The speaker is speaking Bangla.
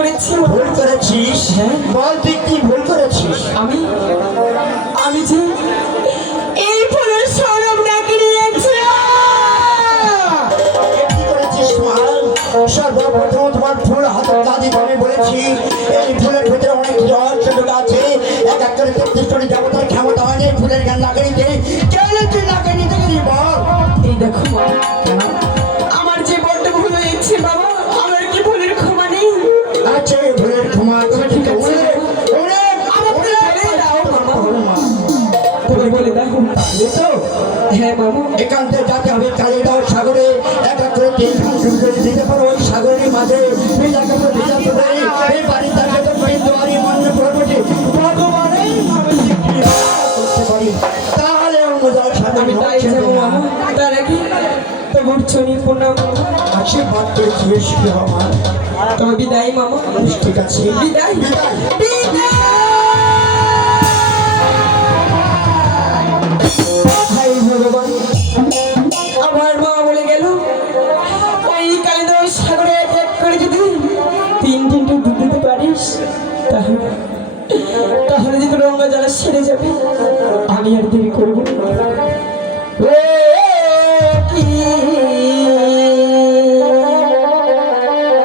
করেছি। ভুল করেছিস? হ্যাঁ। বল তুই কি ভুল করেছিস? আমি আমি যে এই ফুলের সরব ডাকে নিয়েছি। কি করেছিস মাল? সর্বপ্রথম তোমার ফুল হাতে দাদি আমি বলেছি এই ফুলের ভিতরে অনেক রহস্য ঢোকা আছে। এক এক করে 33 কোটি দেবতার ক্ষমতা হয়নি ফুলের জ্ঞান লাগাই নিতে। কেন তুই লাগাই নিতে গেলি বল? এই দেখো মা, আমার যে বড্ড ভুল হয়েছে বাবা, আমার কি ভুলের ক্ষমা নেই? আছে ফুলের ক্ষমা তুমি ঠিক আছে? তুমি বলে দেখো তো হ্যাঁ বাবা, একান্তে যাতে হবে কালিদাস সাগরে এক এক করে 3 খান শুরু করে দিতে পারো ওই সাগরের মাঝে এই জায়গাটা ভেজা চলে এই বাড়ির তাকে তো দুয়ারি মান্য প্রভৃতি ভগবানের করতে পারি তাহলে অন্য যার সাথে আমি তাই যাবো মামা। তার আগে তো ঘুরছনি প্রণাম আশীর্বাদ করে জিজ্ঞেস আমার তবে বিদায় মামা। ঠিক আছে বিদায় বিদায়। হাই ভগবান, আমার মা বলে গেল ওই কালিদাস সাগরে এক করে যদি 3 দুধ দিতে পারিস তাহলে তাহলে যে তোর রঙ্গা জ্বালা সেরে যাবে। আমি আর দেরি করবো না।